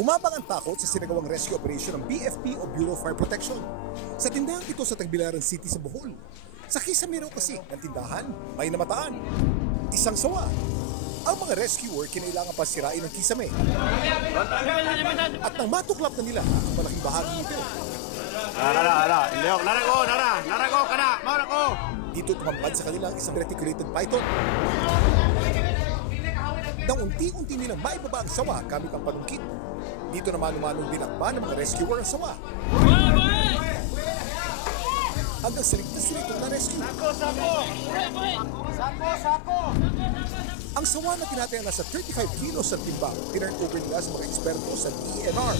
Gumabang ang takot sa sinagawang rescue operation ng BFP o Bureau of Fire Protection. Sa tindahan ito sa Tagbilaran City sa Bohol. Sa Kisamiro kasi ng tindahan, may namataan. Isang sawa. Ang mga rescuer kinailangan pa sirain ng kisame. At nang matuklap na nila ang malaking bahagi nito. Dito tumampad sa kanilang isang reticulated python. Nang unti-unti nilang maibaba ang sawa gamit ang panungkit. Dito naman umanong binakba ng mga rescuer ang sawa. Hanggang siligtas nito na rescue. Ang sawa na tinataya nasa 35 kilos sa timbang, tinurn over nila sa mga eksperto sa DNR.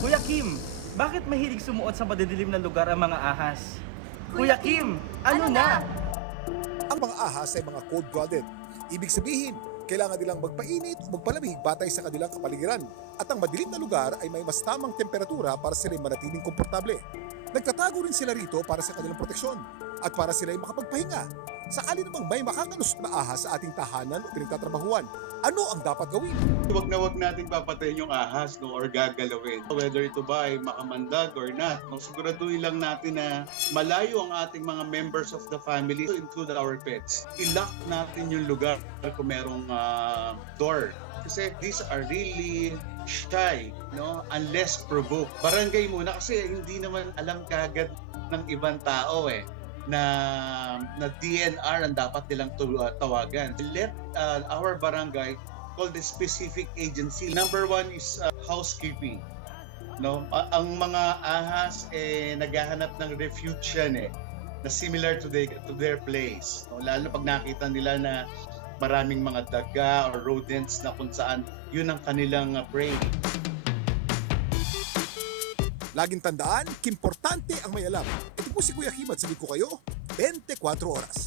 Kuya Kim, bakit mahilig sumuot sa madidilim na lugar ang mga ahas? Kuya Kim, ano na? Ang mga ahas ay mga cold-blooded. Ibig sabihin, kailangan nilang magpainit o magpalamig batay sa kanilang kapaligiran. At ang madilim na lugar ay may mas tamang temperatura para sila manatiling komportable. Nagtatago rin sila rito para sa kanilang proteksyon at para sila ay makapagpahinga. Sakali namang may makakalusot na ahas sa ating tahanan o pinagtatrabahuan, ano ang dapat gawin? Huwag natin papatayin yung ahas no, or gagalawin. Whether ito ba ay makamandag or not, siguraduhin lang natin na malayo ang ating mga members of the family to include our pets. I-lock natin yung lugar kung merong door. Kasi these are really shy, no? Unless provoked. Barangay muna kasi hindi naman alam kagad ng ibang tao na DNR ang dapat nilang tawagan. Let our barangay call the specific agency. Number one is housekeeping. No, ang mga ahas naghahanap ng refuge yan na similar to their place. No, lalo pag nakita nila na maraming mga daga or rodents na kung saan yun ang kanilang prey. Laging tandaan, kimportante ang may alam. Ito po si Kuya Kim at sabi ko kayo, 24 oras.